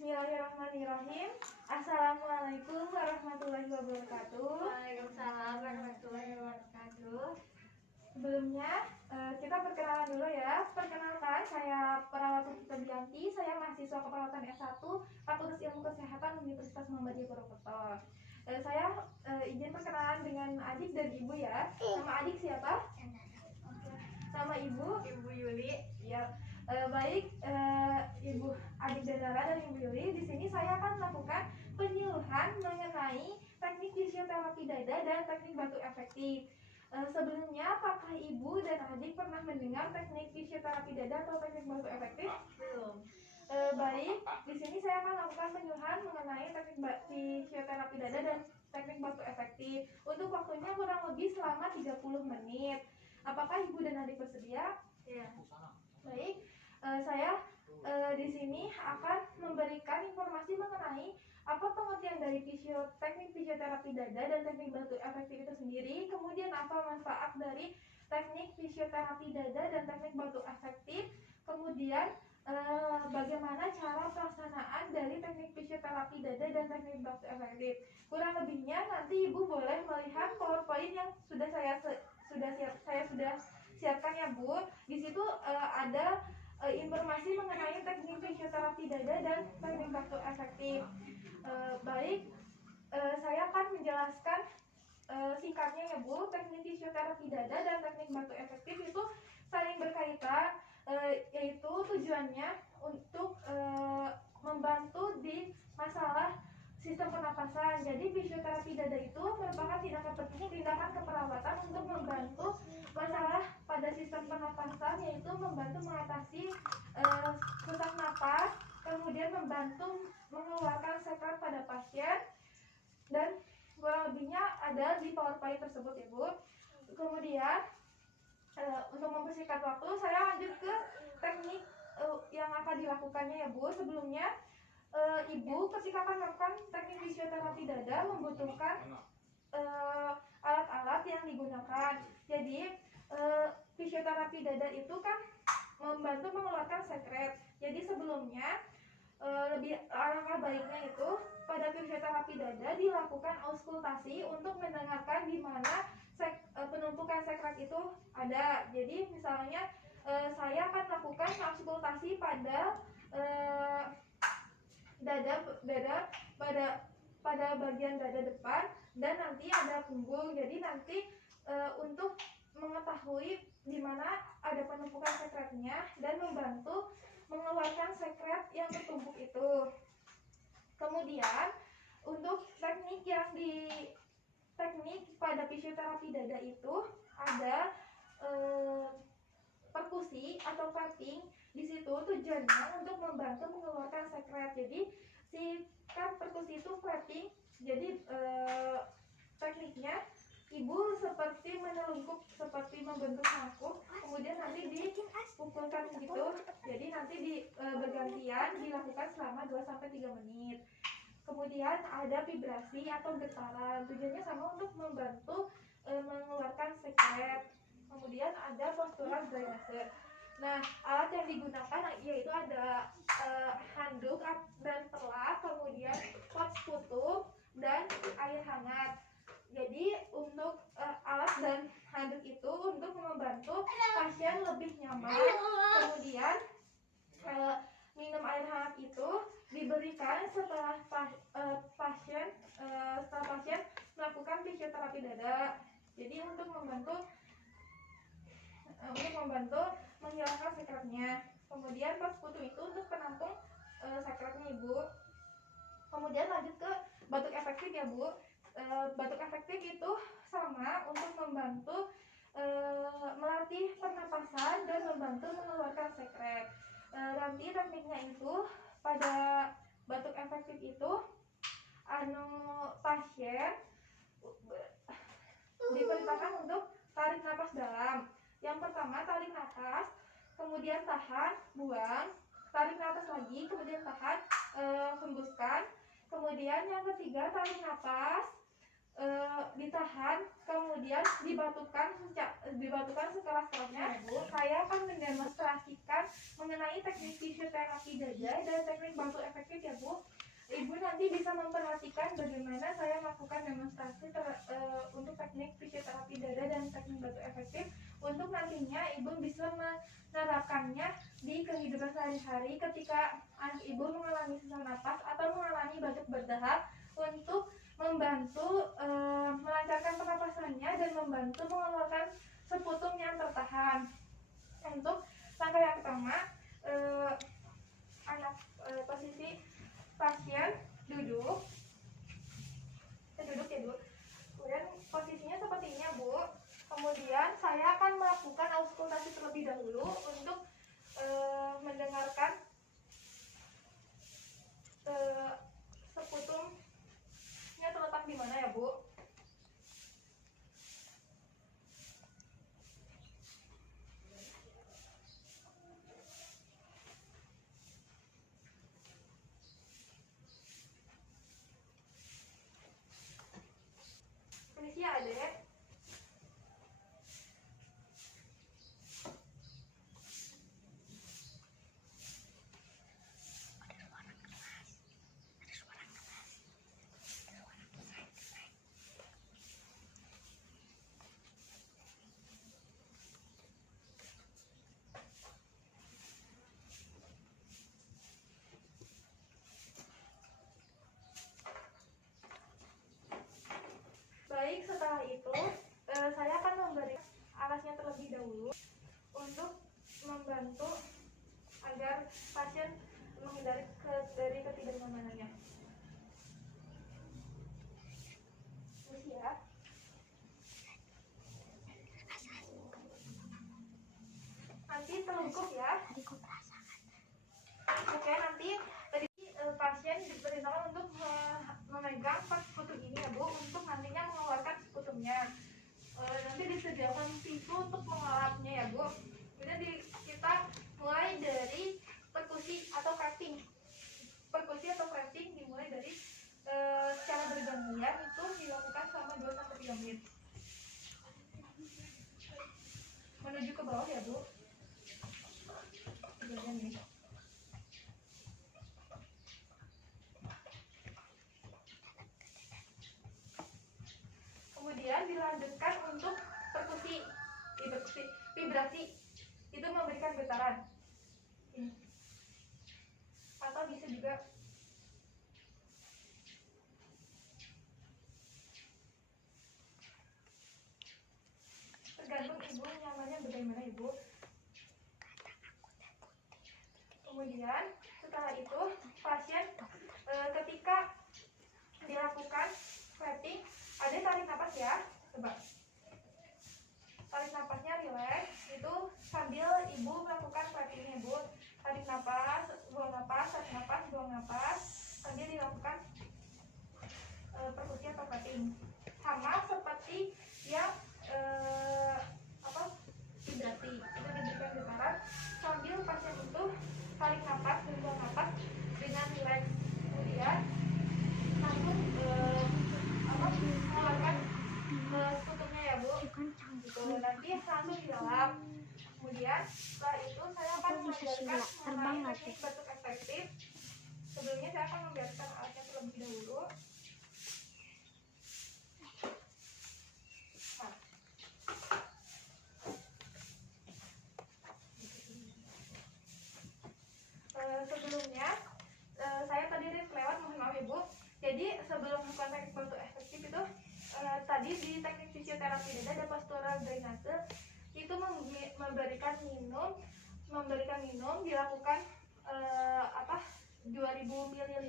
Bismillahirrahmanirrahim. Assalamualaikum warahmatullahi wabarakatuh. Waalaikumsalam warahmatullahi wabarakatuh. Sebelumnya kita perkenalan dulu ya. Perkenalkan, saya Perawat Suciyanti. Saya mahasiswa keperawatan S1 Fakultas Ilmu Kesehatan Universitas Muhammadiyah Purwokerto. Saya izin perkenalan dengan adik dan ibu ya. Nama adik siapa? Nama ibu? Ibu Yuli. Ya. Baik, Ibu Adik Dandara dan Ibu Yuli, di sini saya akan melakukan penyuluhan mengenai teknik fisioterapi dada dan teknik batu efektif. Sebelumnya, apakah Ibu dan Adik pernah mendengar teknik fisioterapi dada atau teknik batu efektif? Belum. Baik, di sini saya akan melakukan penyuluhan mengenai teknik fisioterapi dada dan teknik batu efektif. Untuk waktunya kurang lebih selama 30 menit. Apakah Ibu dan Adik bersedia? Ya. Baik, saya di sini akan memberikan informasi mengenai apa pengertian dari teknik fisioterapi dada dan teknik batu efektif itu sendiri, kemudian apa manfaat dari teknik fisioterapi dada dan teknik batu efektif, kemudian bagaimana cara pelaksanaan dari teknik fisioterapi dada dan teknik batu efektif. Kurang lebihnya nanti Ibu boleh melihat PowerPoint yang saya sudah siapkan ya Bu. Di situ ada informasi mengenai teknik fisioterapi dada dan teknik batu efektif. Baik, saya akan menjelaskan singkatnya ya Bu. Teknik fisioterapi dada dan teknik batu efektif itu saling berkaitan, yaitu tujuannya untuk membantu di masalah sistem pernapasan. Jadi fisioterapi dada itu merupakan tindakan keperawatan untuk membantu masalah pada sistem pernapasan, yaitu membantu mengatasi sesak napas, kemudian membantu mengeluarkan sekret pada pasien, dan kurang lebihnya ada di PowerPoint tersebut ya Bu. Kemudian untuk mempersingkat waktu, saya lanjut ke teknik yang akan dilakukannya ya Bu. Sebelumnya Ibu ketika akan melakukan teknik fisioterapi dada membutuhkan alat-alat yang digunakan. Jadi fisioterapi dada itu kan membantu mengeluarkan sekret. Jadi sebelumnya lebih alangkah baiknya itu pada fisioterapi dada dilakukan auskultasi untuk mendengarkan di mana penumpukan sekret itu ada. Jadi misalnya saya akan melakukan auskultasi pada pada bagian dada depan, dan nanti ada punggung. Jadi nanti untuk mengetahui di mana ada penumpukan sekretnya dan membantu mengeluarkan sekret yang tertumpuk itu. Kemudian untuk teknik pada fisioterapi dada itu ada perkusi atau clapping. Di situ tujuannya untuk membantu mengeluarkan sekret. Jadi perkusi itu clapping. Jadi tekniknya Ibu seperti menelungkup, seperti membentuk mangkuk, kemudian nanti dipukulkan gitu. Jadi nanti bergantian dilakukan selama 2-3 menit. Kemudian ada vibrasi atau getaran, tujuannya sama untuk membantu mengeluarkan sekret. Kemudian ada postural drainase. Nah, alat yang digunakan yaitu ada handuk dan telak, kemudian pot tutup, dan air hangat. Jadi untuk alat dan handuk itu untuk membantu pasien lebih nyaman. Kemudian minum air hangat itu diberikan setelah pasien melakukan fisioterapi dada. Jadi untuk membantu menghilangkan sekretnya. Kemudian pas kutu itu untuk penampung sekretnya Ibu. Kemudian lanjut ke batuk efektif ya Bu. Batuk efektif itu sama untuk membantu melatih pernapasan dan membantu mengeluarkan sekret. Nanti tekniknya itu pada batuk efektif itu pasien diperintahkan untuk tarik napas dalam. Yang pertama tarik napas, kemudian tahan, buang, tarik napas lagi, kemudian tahan, hembuskan. Kemudian yang ketiga tarik napas, ditahan, kemudian dibatukan sekeras-kerasnya Bu. Saya akan mendemonstrasikan mengenai mengenai teknik fisioterapi dada dan teknik batu efektif ya Bu. Ibu nanti bisa memperhatikan bagaimana saya melakukan demonstrasi untuk teknik fisioterapi dada dan teknik batu efektif, untuk nantinya ibu bisa menerapkannya di kehidupan sehari-hari ketika anak ibu mengalami sesak napas atau mengalami batuk berdahak, untuk membantu melancarkan pernapasannya dan membantu mengeluarkan seputum yang tertahan. Untuk langkah yang pertama, posisi pasien duduk, ya Bu. Kemudian posisinya seperti ini ya Bu. Kemudian saya akan melakukan auskultasi terlebih dahulu untuk mendengarkan seputumnya terletak di mana ya Bu. Permisi ya Adek. Baik, setelah itu saya akan memberi alasnya terlebih dahulu untuk membantu agar pasien menghindari dari ketidaknyamanannya. Terus ya. Nanti telungkup ya. Oke, nanti tadi pasien diperintahkan untuk memegang sekutum ini ya Bu, untuk nantinya mengeluarkan sekutumnya. Nanti disediakan tisu untuk mengelapnya ya Bu. Kemudian kita mulai dari perkusi atau cutting. Perkusi atau cutting dimulai dari secara bergantian, itu dilakukan selama 2-3 menit. Menuju ke bawah ya Bu. Ini. Kemudian dilanjutkan untuk perkusi, vibrasi, itu memberikan getaran. Ini. Atau bisa juga tergantung ibu nyamannya bagaimana ibu. Kemudian setelah itu pasien ketika dilakukan sweating, ada tarik napas ya, coba tarik napasnya rileks, itu sambil ibu melakukan sweatingnya ibu. Tarik napas, buang napas, tarik napas, buang napas, sambil dilakukan perkusi atau cutting, sama seperti yang vibrasi, itu diberikan getaran sambil pasien itu tarik napas dan buang napas dengan rileks. Kemudian langsung mengeluarkan sekutumnya ya Bu. Gitu. Nanti langsung di dalam. Kemudian setelah itu saya akan mengajarkan mengenai teknik batuk efektif. Sebelumnya saya akan membiarkan alatnya terlebih dahulu. Sebelumnya saya tadi lewat, mohon maaf Ibu. Jadi sebelum melakukan teknik batuk efektif itu tadi di teknik fisioterapi dada ada postural drainase, itu memberikan minum dilakukan 2000 ml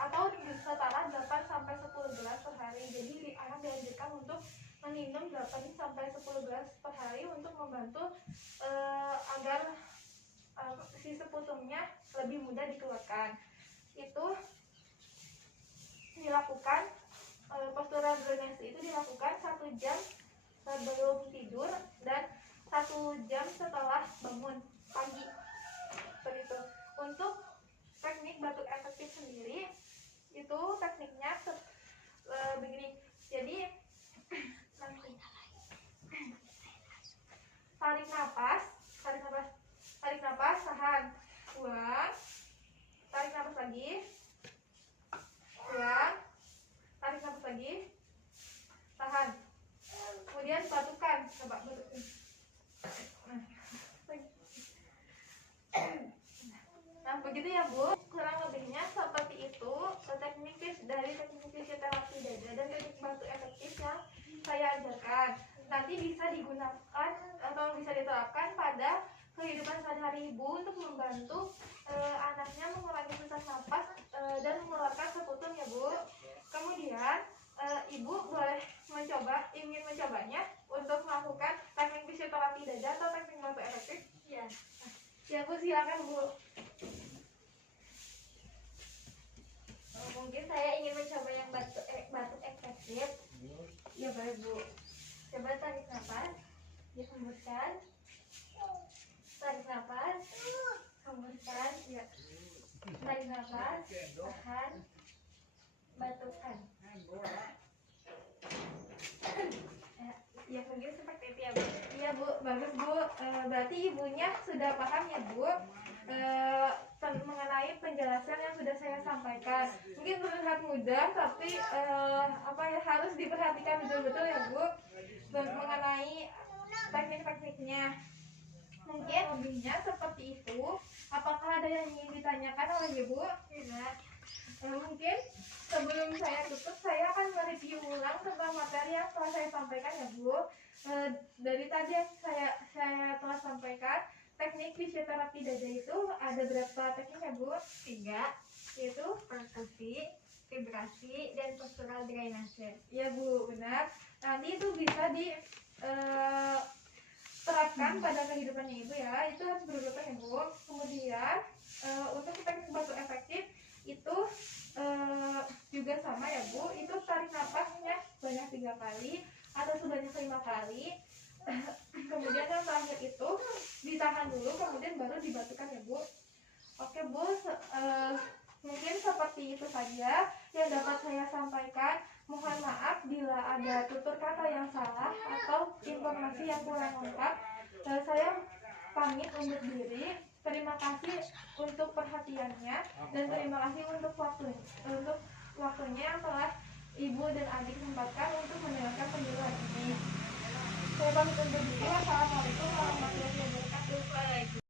atau setara 8 sampai 10 gelas per hari. Jadi anak dianjurkan untuk meminum 8 sampai 10 gelas per hari untuk membantu agar si seputumnya lebih mudah dikeluarkan. Itu dilakukan postural drainase itu dilakukan 1 jam sebelum tidur dan 1 jam setelah bangun pagi. Seperti itu. Untuk teknik batuk efektif sendiri itu tekniknya begini. Jadi tarik napas Bu, kurang lebihnya seperti itu teknik dari teknik fisioterapi dada dan teknik batu efektif yang saya ajarkan. Nanti bisa digunakan atau bisa diterapkan pada kehidupan sehari-hari Ibu untuk membantu anaknya mengurangi sesak napas dan mengeluarkan sekutum ya Bu. Kemudian Ibu boleh ingin mencobanya untuk melakukan teknik fisioterapi dada atau teknik batu efektif? Ya. Ya Bu, silakan Bu. Mungkin saya ingin mencoba yang batuk efektif. Ya boleh Bu. Coba tarik nafas, dihembuskan. Tarik nafas, hembuskan. Ya. Tarik nafas, tahan, batukkan. Ya Mungkin seperti itu ya Bu. iya Bu, bagus Bu. Berarti ibunya sudah paham ya Bu mengenai penjelasan yang sudah saya sampaikan. Mungkin terlihat mudah, tapi harus diperhatikan betul-betul ya Bu mengenai teknik-tekniknya. Mungkin lebihnya seperti itu. Apakah ada yang ingin ditanyakan oleh Ibu? Tidak. Mungkin sebelum saya tutup, saya akan mereview ulang tentang materi yang telah saya sampaikan ya Bu. Dari tadi yang saya telah sampaikan, teknik fisioterapi dada itu ada berapa teknik ya Bu? 3, Yaitu perkusi, vibrasi, dan postural drainase. ya Bu, benar. Nanti itu bisa diterapkan pada kehidupannya Ibu ya. Itu harus berurutan ya Bu. Kemudian untuk teknik batu efektif itu juga sama ya Bu. Itu tarik napasnya banyak 3 kali atau sebanyak 5 kali. Kemudian yang terakhir itu ditahan dulu, kemudian baru dibatukan ya Bu. Oke Bu, mungkin seperti itu saja yang dapat saya sampaikan. Mohon maaf bila ada tutur kata yang salah atau informasi yang kurang lengkap. Saya pamit undur diri. Terima kasih untuk perhatiannya dan terima kasih untuk waktunya yang telah Ibu dan adik sempatkan untuk mendengarkan penjelasan ini. Saya pamit undur diri. Wassalamualaikum warahmatullahi wabarakatuh.